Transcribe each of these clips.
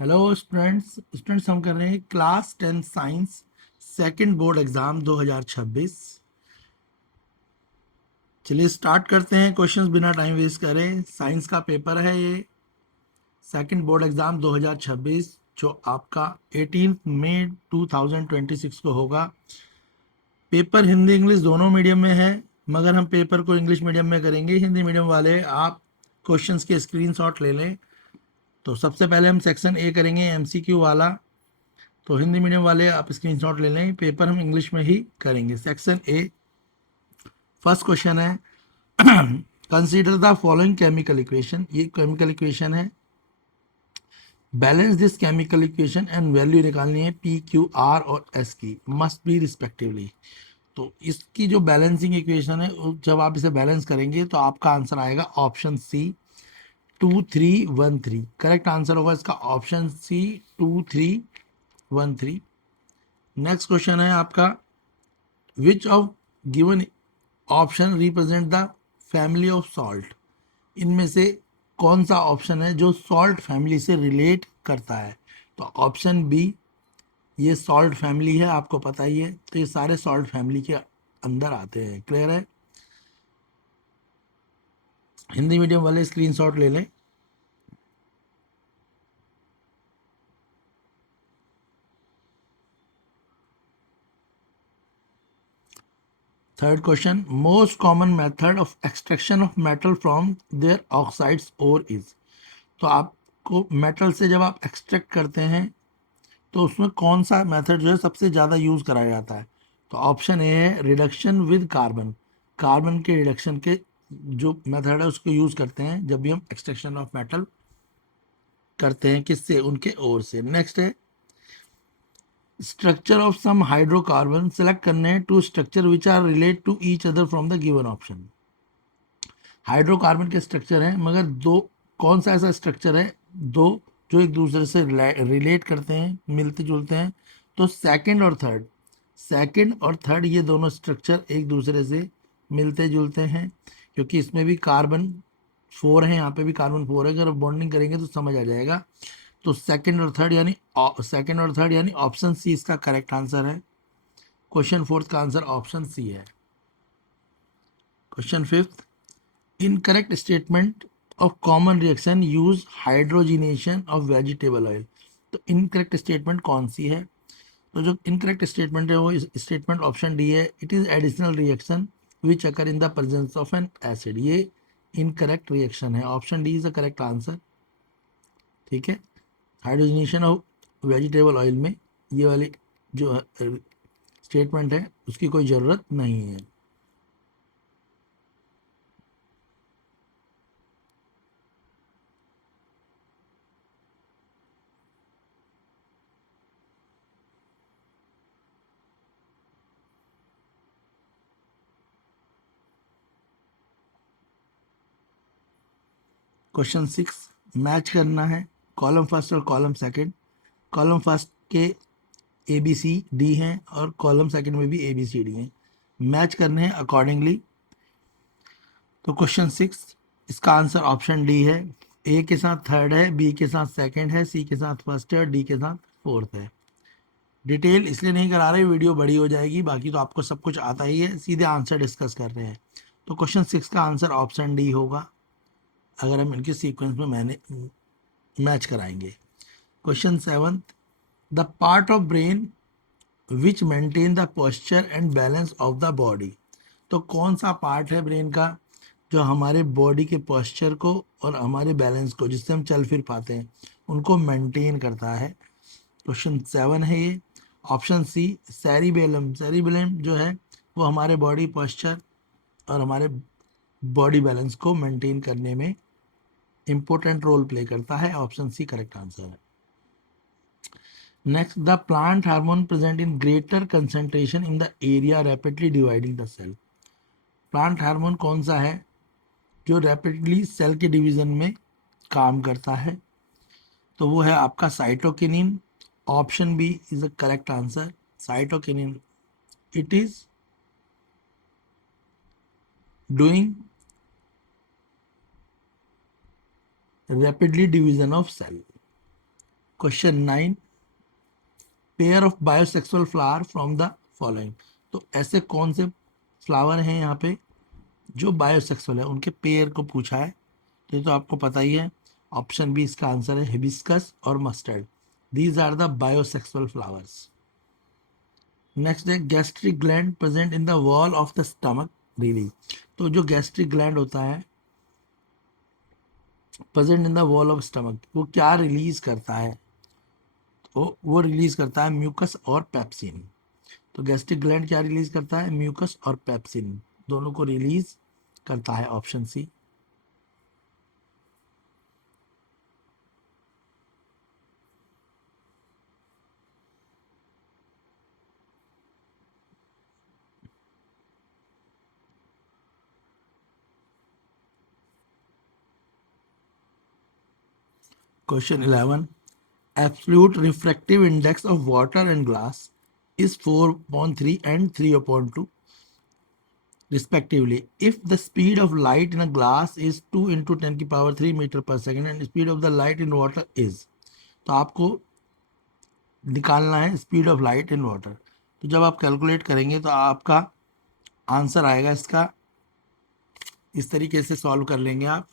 Hello students हम कर रहे हैं class 10 science second board exam 2026। चलिए स्टार्ट करते हैं क्वेश्चंस बिना टाइम वेस्ट करें। साइंस का पेपर है ये, सेकंड बोर्ड एग्जाम 2026 जो आपका 18 मई 2026 को होगा। पेपर हिंदी इंग्लिश दोनों मीडियम में है, मगर हम पेपर को इंग्लिश मीडियम में करेंगे। हिंदी मीडियम वाले आप क्वेश्चंस के स्क्रीनशॉट ले लें। तो सबसे पहले हम सेक्शन ए करेंगे एमसीक्यू वाला, तो हिंदी मीडियम वाले आप स्क्रीनशॉट ले लें। पेपर हम इंग्लिश में ही करेंगे। सेक्शन ए, फर्स्ट क्वेश्चन है consider the following chemical equation. ये केमिकल इक्वेशन है, balance this chemical equation and value निकालनी है पी क्यू आर और एस की, मस्ट बी रिस्पेक्टिवली। तो इसकी जो बैलेंसिंग इक्वेशन है, जब आप इसे बैलेंस करेंगे तो आपका आंसर आएगा ऑप्शन सी 2313। करेक्ट आंसर होगा इसका ऑप्शन सी 2313। नेक्स्ट क्वेश्चन है आपका, which of given option represent the family of salt. इनमें से कौन सा ऑप्शन है जो सॉल्ट फैमिली से रिलेट करता है। तो ऑप्शन बी, ये सॉल्ट फैमिली है, आपको पता ही है, तो ये सारे सॉल्ट फैमिली के अंदर आते हैं। क्लियर है? हिंदी मीडियम वाले स्क्रीनशॉट ले लें। Third question, most common method of extraction of metal from their oxides ore is. तो आपको मेटल से जब आप एक्सट्रैक्ट करते हैं तो उसमें कौन सा मेथड जो है सबसे ज़्यादा यूज़ कराया जाता है। तो ऑप्शन ए है रिडक्शन विद कार्बन। कार्बन के रिडक्शन के जो मेथड है उसको यूज़ करते हैं जब भी हम एक्सट्रैक्शन ऑफ मेटल करते हैं, किससे, उनके ओर से। नेक्स्ट है structure of some hydrocarbon select करने हैं two structure which are relate to each other from the given option. Hydrocarbon के स्ट्रक्चर हैं, मगर दो, कौन सा ऐसा स्ट्रक्चर है दो जो एक दूसरे से रिलेट करते हैं, मिलते जुलते हैं। तो सेकंड और थर्ड ये दोनों स्ट्रक्चर एक दूसरे से मिलते जुलते हैं, क्योंकि इसमें भी कार्बन 4 है, यहाँ पे भी कार्बन 4 है। अगर बॉन्डिंग करेंगे तो समझ आ जाएगा। तो सेकंड और थर्ड यानी ऑप्शन सी इसका करेक्ट आंसर है। क्वेश्चन फोर्थ का आंसर ऑप्शन सी है। Question fifth, incorrect statement of common reaction use hydrogenation of vegetable oil. तो इनकरेक्ट स्टेटमेंट कौन सी है। तो जो इनकरेक्ट स्टेटमेंट है वो स्टेटमेंट ऑप्शन डी है, it is additional reaction which occur in the presence of N acid. ये incorrect reaction है, option D is the correct answer. ठीक है, हाइड्रोजनेशन ऑफ वेजिटेबल ऑयल में ये वाली जो स्टेटमेंट है उसकी कोई ज़रूरत नहीं है। क्वेश्चन 6, मैच करना है कॉलम फर्स्ट और कॉलम सेकंड। कॉलम फर्स्ट के ए बी सी डी हैं और कॉलम सेकंड में भी ए बी सी डी हैं, मैच करने हैं अकॉर्डिंगली। तो क्वेश्चन 6, इसका आंसर ऑप्शन डी है। ए के साथ थर्ड है, बी के साथ सेकंड है, सी के साथ फर्स्ट है और डी के साथ फोर्थ है। डिटेल इसलिए नहीं करा रहे, वीडियो बड़ी हो जाएगी, बाकी तो आपको सब कुछ आता ही है, सीधे आंसर डिस्कस कर रहे हैं। तो क्वेश्चन 6 का आंसर ऑप्शन डी होगा अगर हम इनके सीक्वेंस में मैंने मैच कराएंगे। Question 7, the part of brain which maintain the posture and balance of the body. तो कौन सा पार्ट है ब्रेन का जो हमारे बॉडी के पोस्चर को और हमारे बैलेंस को, जिससे हम चल फिर पाते हैं, उनको मेंटेन करता है। क्वेश्चन 7 है ये, ऑप्शन सी सेरिबेलम। सेरिबेलम जो है वो हमारे बॉडी पोस्चर और हमारे बॉडी बैलेंस को मेंटेन करने में इंपॉर्टेंट रोल प्ले करता है। ऑप्शन सी करेक्ट आंसर है। Next, the plant hormone present in greater concentration in the area rapidly dividing the cell. Plant hormone कौन सा है जो रैपिडली सेल के डिवीजन में काम करता है। तो वो है आपका cytokinin. Option B is the correct answer, cytokinin. It is doing rapidly division of cell. Question 9, pair of biosexual flower from the following. तो ऐसे कौन से फ्लावर हैं यहाँ पे जो बायोसेक्सुअल है, उनके पेयर को पूछा है। तो ये तो आपको पता ही है, ऑप्शन बी इसका आंसर है, हिबिस्कस और mustard. These are the bisexual flowers. Next है gastric gland present in the wall of the stomach release. तो जो गैस्ट्रिक ग्लैंड होता है present in the wall of stomach, वो क्या रिलीज करता है? तो वो रिलीज करता है म्यूकस और पेप्सिन। तो गैस्ट्रिक ग्लैंड क्या रिलीज करता है? म्यूकस और पेप्सिन दोनों को रिलीज करता है, option C. Question 11, absolute refractive index of water and glass is 4/3 and 3/2 respectively. If the speed of light in a glass is 2 into 10 की पावर 3 मीटर पर second and speed of the light in water is, तो आपको निकालना है speed of light in water. तो जब आप calculate करेंगे तो आपका आंसर आएगा इसका, इस तरीके से सॉल्व कर लेंगे आप।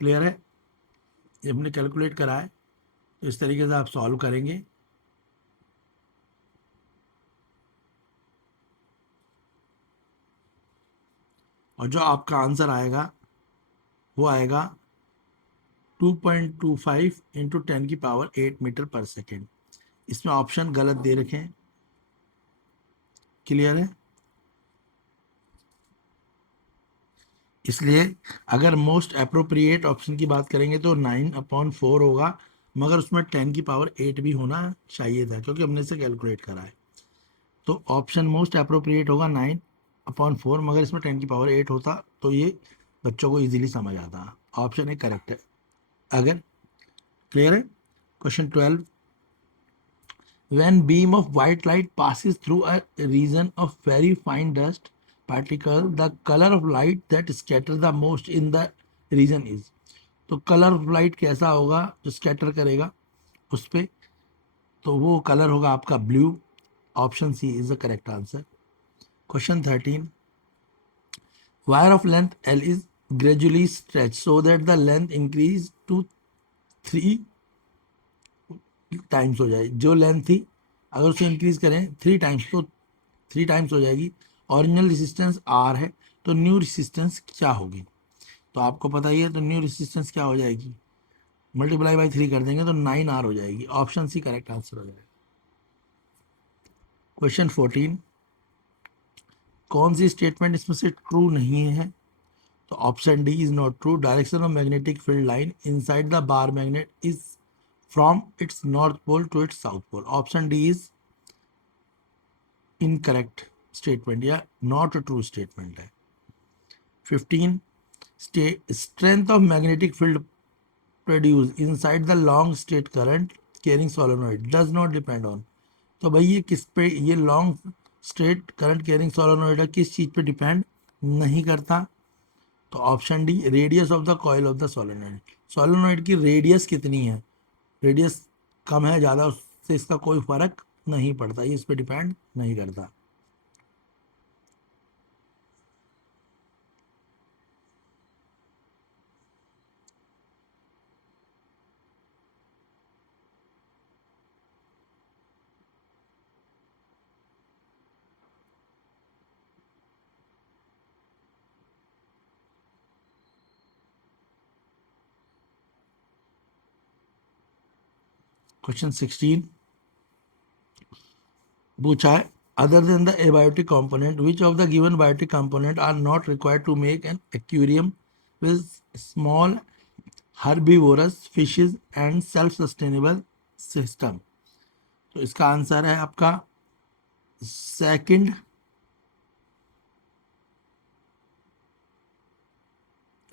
क्लियर है? ये हमने कैलकुलेट करा है, तो इस तरीके से आप सॉल्व करेंगे। और जो आपका आंसर आएगा वो आएगा 2.25 इंटू 10 की पावर 8 मीटर पर सेकेंड। इसमें ऑप्शन गलत दे रखे हैं। क्लियर है? इसलिए अगर मोस्ट अप्रोप्रिएट ऑप्शन की बात करेंगे तो 9/4 होगा, मगर उसमें 10 की पावर 8 भी होना चाहिए था, क्योंकि हमने इसे कैलकुलेट करा है। तो ऑप्शन मोस्ट अप्रोप्रिएट होगा 9/4, मगर इसमें 10 की पावर 8 होता तो ये बच्चों को इजीली समझ आता। ऑप्शन ए करेक्ट है अगर। क्लियर है? Question 12, when beam of white light passes through a region of very fine dust particle, the color of light that scatter the most in the region is। तो colour of light कैसा होगा जो scatter करेगा उस पे? तो वो colour होगा आपका blue. Option C is the correct answer. Question 13, wire of length L is gradually stretch so that the length increase to 3 times हो जाए। जो लेंथ थी अगर उसे इंक्रीज करें 3 टाइम्स तो 3 टाइम्स हो जाएगी। ओरिजिनल रेसिस्टेंस आर है, तो न्यू रेसिस्टेंस क्या होगी? तो आपको पता ही है, तो न्यू रेसिस्टेंस क्या हो जाएगी? मल्टीप्लाई बाई 3 कर देंगे तो 9R हो जाएगी। ऑप्शन सी करेक्ट आंसर हो जाएगा। क्वेश्चन 14, कौन सी स्टेटमेंट इसमें से ट्रू नहीं है? तो option D is not true. Direction of magnetic field line inside the bar magnet is from its north pole to its south pole. Option D is incorrect statement या not a true statement है। 15, strength of magnetic field produced inside the long straight current carrying solenoid does not depend on। तो भाई ये किस पे, ये long straight current carrying solenoid किस चीज पे डिपेंड नहीं करता? तो option D, radius of the coil of the solenoid. Solenoid की रेडियस कितनी है, रेडियस कम है ज़्यादा, उससे इसका कोई फर्क नहीं पड़ता, ये इस पर डिपेंड नहीं करता। क्वेश्चन 16 पूछा है, other than the abiotic component, which of the given biotic component are not required to make an aquarium with small herbivorous fishes and self-sustainable system? तो इसका आंसर है आपका सेकंड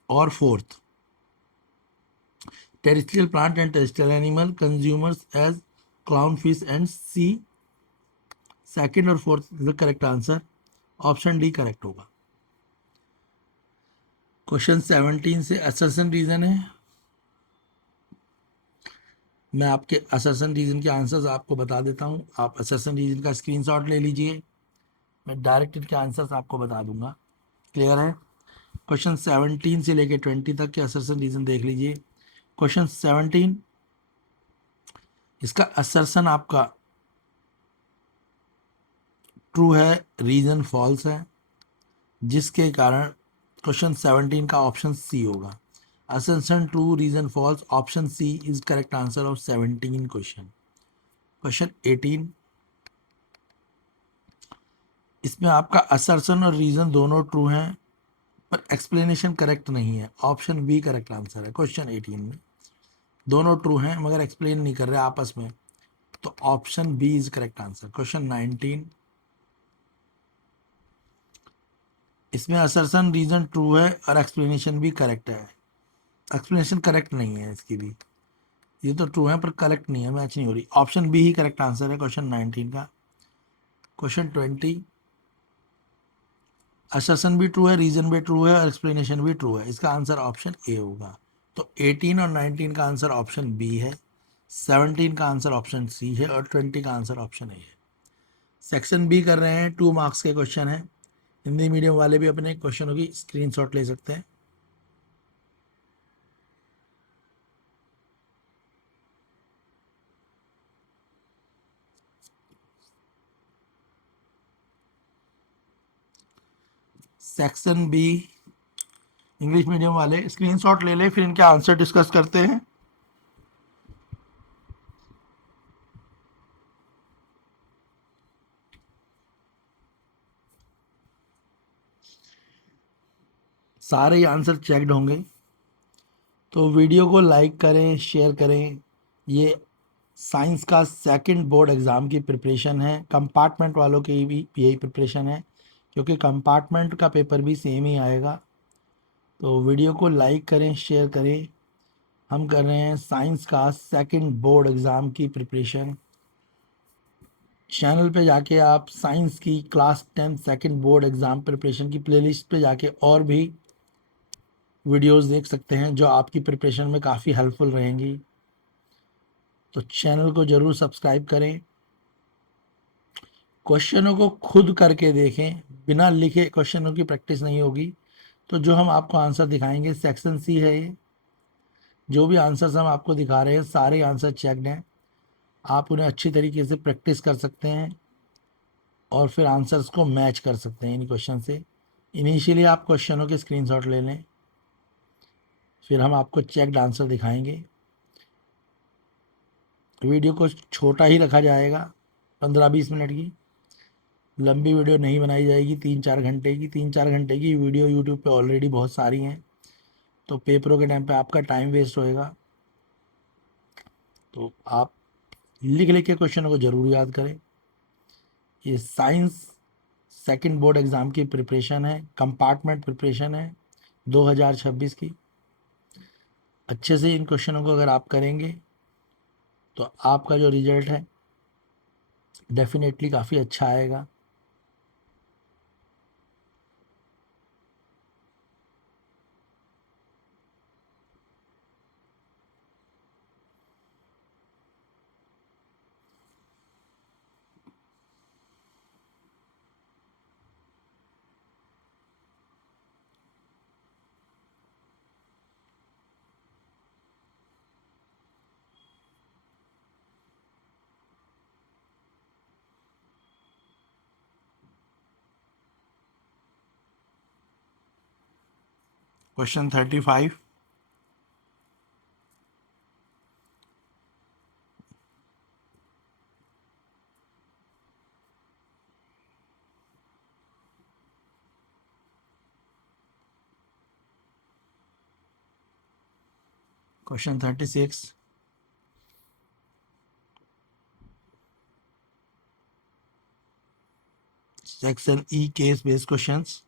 और fourth. Terrestrial plant and terrestrial animal consumers as clown fish and sea. Second और fourth is the correct answer. Option D correct होगा। Question 17 से assertion reason है। मैं आपके असर्शन रीजन के आंसर्स आपको बता देता हूँ, आप असर्शन रीजन का स्क्रीनशॉट ले लीजिए, मैं डायरेक्ट इनके आंसर्स आपको बता दूंगा। क्लियर है? क्वेश्चन 17 से लेके 20 तक के असर्शन रीजन देख लीजिए। क्वेश्चन 17, इसका असर्शन आपका ट्रू है, रीजन फॉल्स है, जिसके कारण क्वेश्चन 17 का ऑप्शन सी होगा। Assertion true, reason false, option C is correct answer of 17 question. Question 18, इसमें आपका असर्शन और रीजन दोनों ट्रू हैं, पर एक्सप्लेनेशन करेक्ट नहीं है, ऑप्शन बी करेक्ट आंसर है। क्वेश्चन 18 में दोनों ट्रू हैं मगर एक्सप्लेन नहीं कर रहे आपस में, तो option B is correct answer. Question 19, इसमें असर्शन रीजन ट्रू है और एक्सप्लेनेशन भी करेक्ट है, एक्सप्लेनेशन करेक्ट नहीं है इसकी भी, ये तो ट्रू है पर करेक्ट नहीं है, मैच नहीं हो रही, ऑप्शन बी ही करेक्ट आंसर है क्वेश्चन 19 का। क्वेश्चन 20, असर्शन भी ट्रू है, रीजन भी ट्रू है और एक्सप्लेनेशन भी ट्रू है, इसका आंसर ऑप्शन ए होगा। तो 18 और 19 का आंसर ऑप्शन बी है, 17 का आंसर ऑप्शन सी है और 20 का आंसर ऑप्शन ए है। सेक्शन बी कर रहे हैं, 2 मार्क्स के क्वेश्चन है, हिंदी मीडियम वाले भी अपने क्वेश्चनों की स्क्रीनशॉट ले सकते हैं। सेक्शन बी इंग्लिश मीडियम वाले स्क्रीनशॉट ले ले, फिर इनके आंसर डिस्कस करते हैं। सारे ही आंसर चेक्ड होंगे, तो वीडियो को लाइक करें, शेयर करें। ये साइंस का सेकंड बोर्ड एग्ज़ाम की प्रिपरेशन है, कंपार्टमेंट वालों की भी यही प्रिपरेशन है, क्योंकि कंपार्टमेंट का पेपर भी सेम ही आएगा। तो वीडियो को लाइक करें, शेयर करें। हम कर रहे हैं साइंस का सेकंड बोर्ड एग्ज़ाम की प्रिपरेशन। चैनल पे जाके आप साइंस की class 10 second board exam preparation की प्लेलिस्ट पे जाके और भी वीडियोस देख सकते हैं जो आपकी प्रिपरेशन में काफ़ी हेल्पफुल रहेंगी। तो चैनल को ज़रूर सब्सक्राइब करें, क्वेश्चनों को खुद करके देखें, बिना लिखे क्वेश्चनों की प्रैक्टिस नहीं होगी। तो जो हम आपको आंसर दिखाएंगे, सेक्शन सी है ये, जो भी आंसर्स हम आपको दिखा रहे हैं सारे आंसर चेक्ड हैं, आप उन्हें अच्छी तरीके से प्रैक्टिस कर सकते हैं और फिर आंसर्स को मैच कर सकते हैं इन क्वेश्चन से। इनिशियली आप क्वेश्चनों के स्क्रीनशॉट ले लें, फिर हम आपको चेक्ड आंसर दिखाएंगे। वीडियो को छोटा ही रखा जाएगा, 15-20 मिनट की, लंबी वीडियो नहीं बनाई जाएगी। 3-4 घंटे की, 3-4 घंटे की वीडियो यूट्यूब पे ऑलरेडी बहुत सारी हैं, तो पेपरों के टाइम पे आपका टाइम वेस्ट होएगा। तो आप लिख लिख के क्वेश्चनों को ज़रूर याद करें। ये साइंस सेकंड बोर्ड एग्ज़ाम की प्रिपरेशन है, कंपार्टमेंट प्रिपरेशन है 2026 की। अच्छे से इन क्वेश्चनों को अगर आप करेंगे तो आपका जो रिजल्ट है डेफिनेटली काफ़ी अच्छा आएगा। Question 35, question 36, section E case based questions.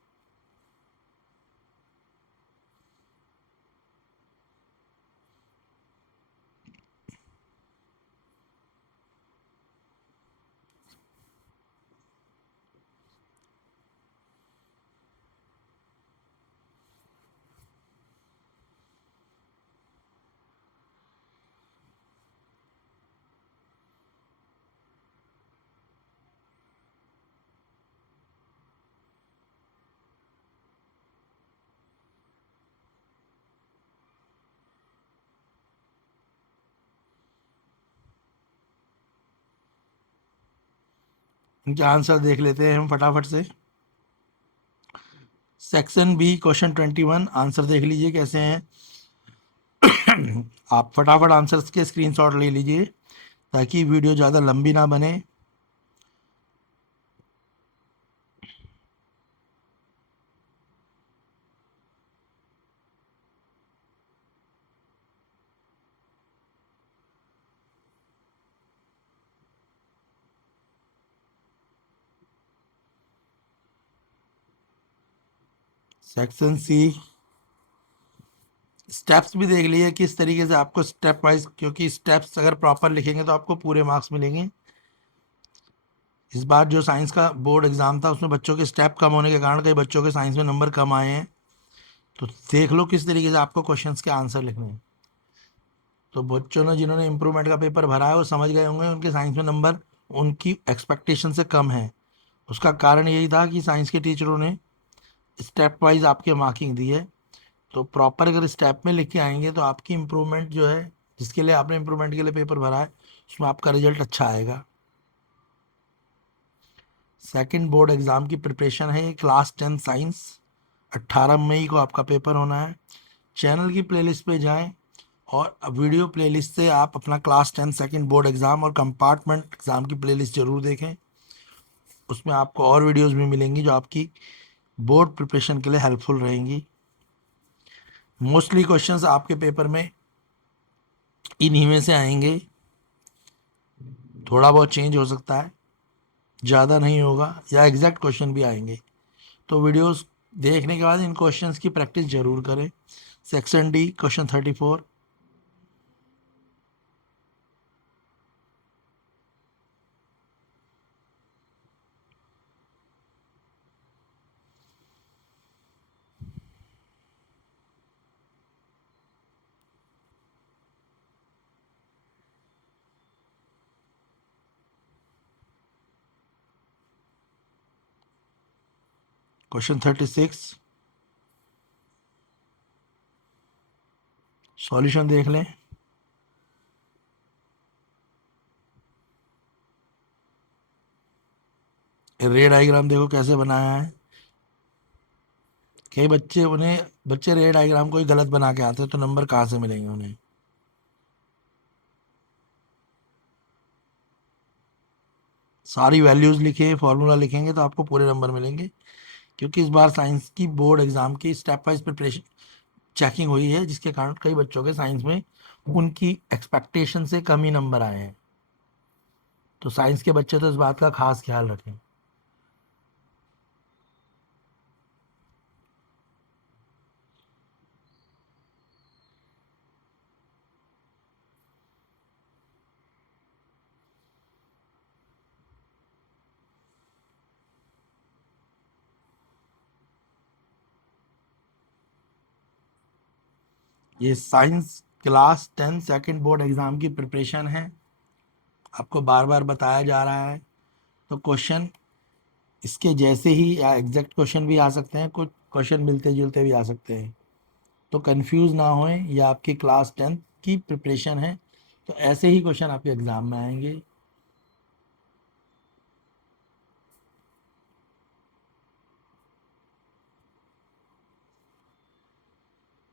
इनके आंसर देख लेते हैं हम फटाफट से। सेक्शन बी क्वेश्चन 21 आंसर देख लीजिए कैसे हैं। आप फटाफट आंसर्स के स्क्रीनशॉट ले लीजिए ताकि वीडियो ज़्यादा लंबी ना बने। सेक्शन सी स्टेप्स भी देख लीजिए किस तरीके से आपको स्टेप वाइज, क्योंकि स्टेप्स अगर प्रॉपर लिखेंगे तो आपको पूरे मार्क्स मिलेंगे। इस बार जो साइंस का बोर्ड एग्जाम था उसमें बच्चों के स्टेप कम होने के कारण कई बच्चों के साइंस में नंबर कम आए हैं। तो देख लो किस तरीके से आपको क्वेश्चंस के आंसर लिखने हैं। तो बच्चों ने जिन्होंने इम्प्रूवमेंट का पेपर भरा है वो समझ गए होंगे उनके साइंस में नंबर उनकी एक्सपेक्टेशन से कम है। उसका कारण यही था कि साइंस के टीचरों ने स्टेप वाइज आपके मार्किंग दी है। तो प्रॉपर अगर स्टेप में लिख के आएंगे तो आपकी इम्प्रूवमेंट जो है, जिसके लिए आपने इम्प्रूवमेंट के लिए पेपर भरा है, उसमें आपका रिजल्ट अच्छा आएगा। सेकंड बोर्ड एग्ज़ाम की प्रिपरेशन है ये क्लास 10 साइंस। 18 मई को आपका पेपर होना है। चैनल की प्लेलिस्ट पे जाएं और वीडियो प्लेलिस्ट से आप अपना क्लास 10 सेकंड बोर्ड एग्ज़ाम और कंपार्टमेंट एग्ज़ाम की प्लेलिस्ट ज़रूर देखें। उसमें आपको और वीडियोस भी मिलेंगी जो आपकी बोर्ड प्रिपरेशन के लिए हेल्पफुल रहेंगी। मोस्टली क्वेश्चंस आपके पेपर में इन्हीं में से आएंगे, थोड़ा बहुत चेंज हो सकता है, ज़्यादा नहीं होगा, या एग्जैक्ट क्वेश्चन भी आएंगे। तो वीडियोस देखने के बाद इन क्वेश्चंस की प्रैक्टिस जरूर करें। Section D question 34। Question 36 solution देख लें। रे डायग्राम देखो कैसे बनाया है। कई बच्चे रे डायग्राम को ही गलत बना के आते हैं, तो नंबर कहाँ से मिलेंगे उन्हें। सारी वैल्यूज लिखे, फॉर्मूला लिखेंगे तो आपको पूरे नंबर मिलेंगे। क्योंकि इस बार साइंस की बोर्ड एग्जाम की स्टेप वाइज प्रिपरेशन चेकिंग हुई है, जिसके कारण कई बच्चों के साइंस में उनकी एक्सपेक्टेशन से कम ही नंबर आए हैं। तो साइंस के बच्चे तो इस बात का खास ख्याल रखें। ये science class 10 second board exam की प्रिपरेशन है, आपको बार बार बताया जा रहा है। तो क्वेश्चन इसके जैसे ही या एग्जैक्ट क्वेश्चन भी आ सकते हैं, कुछ क्वेश्चन मिलते जुलते भी आ सकते हैं। तो कंफ्यूज ना होएं, ये आपकी क्लास 10 की प्रिपरेशन है। तो ऐसे ही क्वेश्चन आपके एग्ज़ाम में आएंगे।